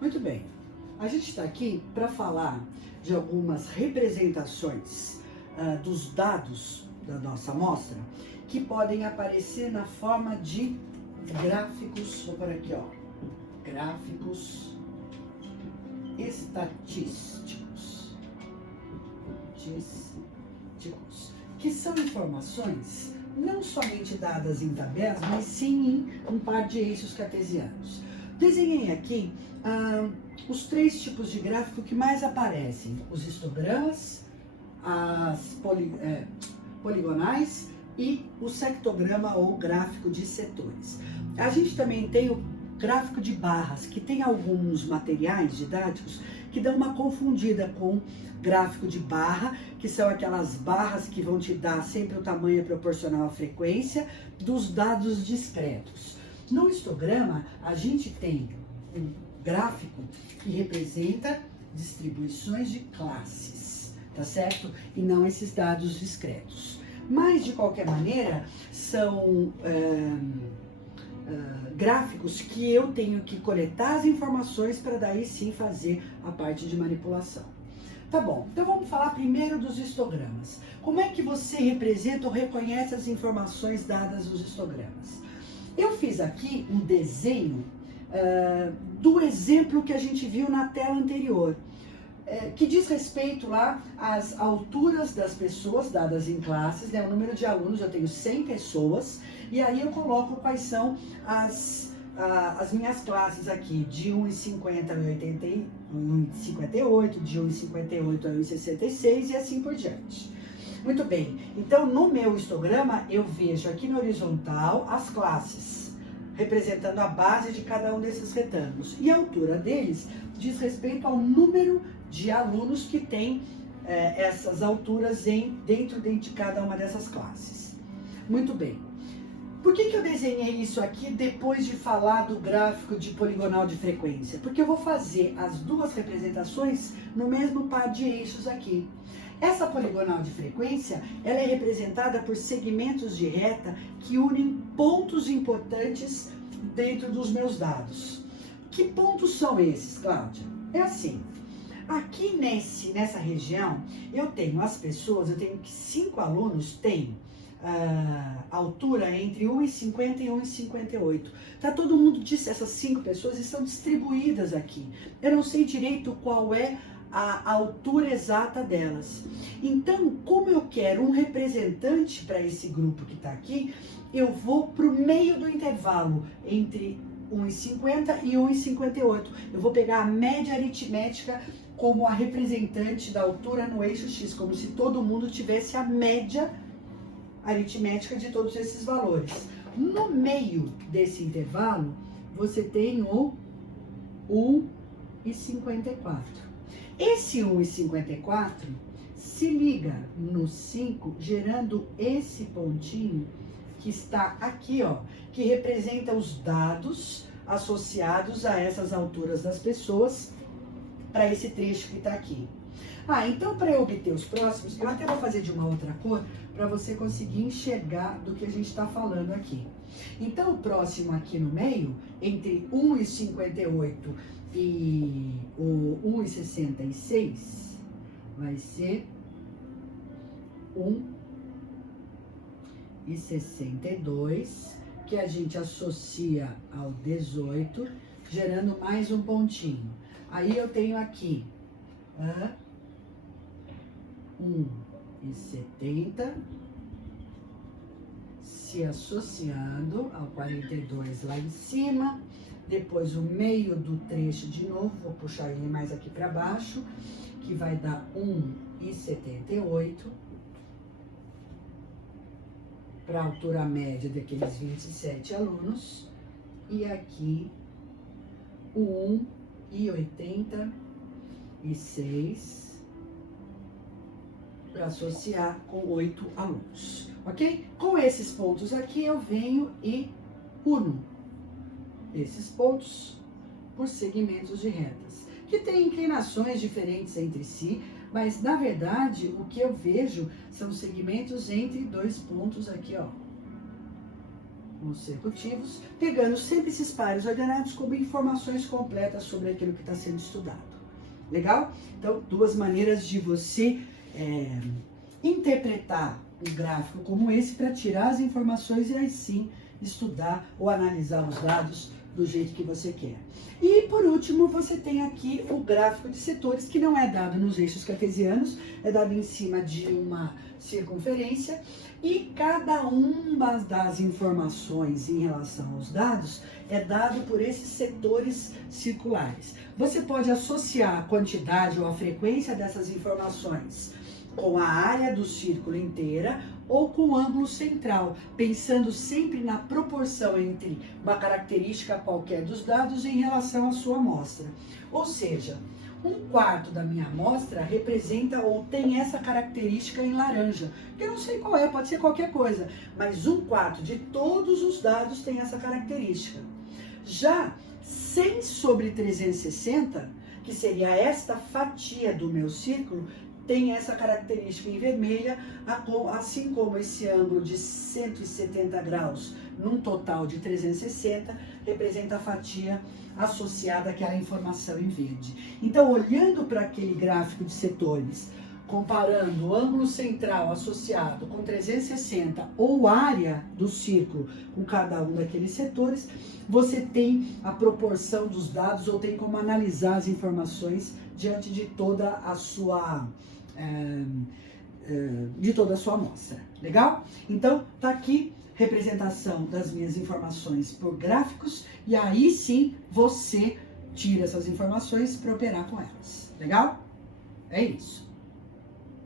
Muito bem, a gente está aqui para falar de algumas representações dos dados da nossa amostra que podem aparecer na forma de gráficos, vou por aqui, ó, gráficos estatísticos, que são informações não somente dadas em tabelas, mas sim em um par de eixos cartesianos. Desenhei aqui os três tipos de gráfico que mais aparecem: os histogramas, as poligonais e o sectograma ou gráfico de setores. A gente também tem o gráfico de barras, que tem alguns materiais didáticos que dão uma confundida com gráfico de barra, que são aquelas barras que vão te dar sempre o tamanho proporcional à frequência dos dados discretos. No histograma, a gente tem um gráfico que representa distribuições de classes, tá certo? E não esses dados discretos. Mas, de qualquer maneira, são gráficos que eu tenho que coletar as informações para daí sim fazer a parte de manipulação. Tá bom, então vamos falar primeiro dos histogramas. Como é que você representa ou reconhece as informações dadas nos histogramas? Eu fiz aqui um desenho do exemplo que a gente viu na tela anterior, que diz respeito lá às alturas das pessoas dadas em classes, né? O número de alunos, eu tenho 100 pessoas, e aí eu coloco quais são as minhas classes aqui, de 1,50 a 1,58, de 1,58 a 1,66 e assim por diante. Muito bem, então no meu histograma eu vejo aqui na horizontal as classes, representando a base de cada um desses retângulos. E a altura deles diz respeito ao número de alunos que tem essas alturas dentro de cada uma dessas classes. Muito bem. Por que eu desenhei isso aqui depois de falar do gráfico de poligonal de frequência? Porque eu vou fazer as duas representações no mesmo par de eixos aqui. Essa poligonal de frequência, ela é representada por segmentos de reta que unem pontos importantes dentro dos meus dados. Que pontos são esses, Cláudia? É assim, aqui nessa região, eu tenho as pessoas, eu tenho que 5 alunos têm altura entre 1,50 e 1,58. Tá todo mundo disse, essas 5 pessoas estão distribuídas aqui. Eu não sei direito qual é a altura exata delas. Então, como eu quero um representante para esse grupo que está aqui, eu vou para o meio do intervalo entre 1,50 e 1,58. Eu vou pegar a média aritmética como a representante da altura no eixo X, como se todo mundo tivesse a média aritmética de todos esses valores. No meio desse intervalo, você tem o 1,54. Esse 1,54 se liga no 5, gerando esse pontinho que está aqui, ó, que representa os dados associados a essas alturas das pessoas para esse trecho que está aqui. Então para eu obter os próximos, eu até vou fazer de uma outra cor para você conseguir enxergar do que a gente está falando aqui. Então o próximo aqui no meio, entre 1,58 e o 1,66, vai ser 1,62, que a gente associa ao 18, gerando mais um pontinho. Aí eu tenho aqui 1,70 se associando ao 42 lá em cima, depois o meio do trecho de novo, vou puxar ele mais aqui para baixo, que vai dar 1,78 para a altura média daqueles 27 alunos, e aqui o 1,86 para associar com 8 alunos, ok? Com esses pontos aqui eu venho e uno esses pontos por segmentos de retas, que têm inclinações diferentes entre si, mas na verdade o que eu vejo são segmentos entre dois pontos aqui, ó. consecutivos, pegando sempre esses pares ordenados como informações completas sobre aquilo que está sendo estudado. Legal? Então, duas maneiras de você interpretar um gráfico como esse para tirar as informações e aí sim estudar ou analisar os dados do jeito que você quer. E por último, você tem aqui o gráfico de setores, que não é dado nos eixos cartesianos, é dado em cima de uma circunferência, e cada uma das informações em relação aos dados é dado por esses setores circulares. Você pode associar a quantidade ou a frequência dessas informações com a área do círculo inteira ou com o ângulo central, pensando sempre na proporção entre uma característica qualquer dos dados em relação à sua amostra. Ou seja, 1/4 da minha amostra representa ou tem essa característica em laranja, que eu não sei qual é, pode ser qualquer coisa, mas 1/4 de todos os dados tem essa característica. Já 100 sobre 360, que seria esta fatia do meu círculo, tem essa característica em vermelha, assim como esse ângulo de 170 graus num total de 360, representa a fatia associada àquela informação em verde. Então, olhando para aquele gráfico de setores, comparando o ângulo central associado com 360 ou área do círculo com cada um daqueles setores, você tem a proporção dos dados ou tem como analisar as informações diante de toda a sua amostra. Legal? Então, tá aqui representação das minhas informações por gráficos e aí sim você tira essas informações para operar com elas. Legal? É isso.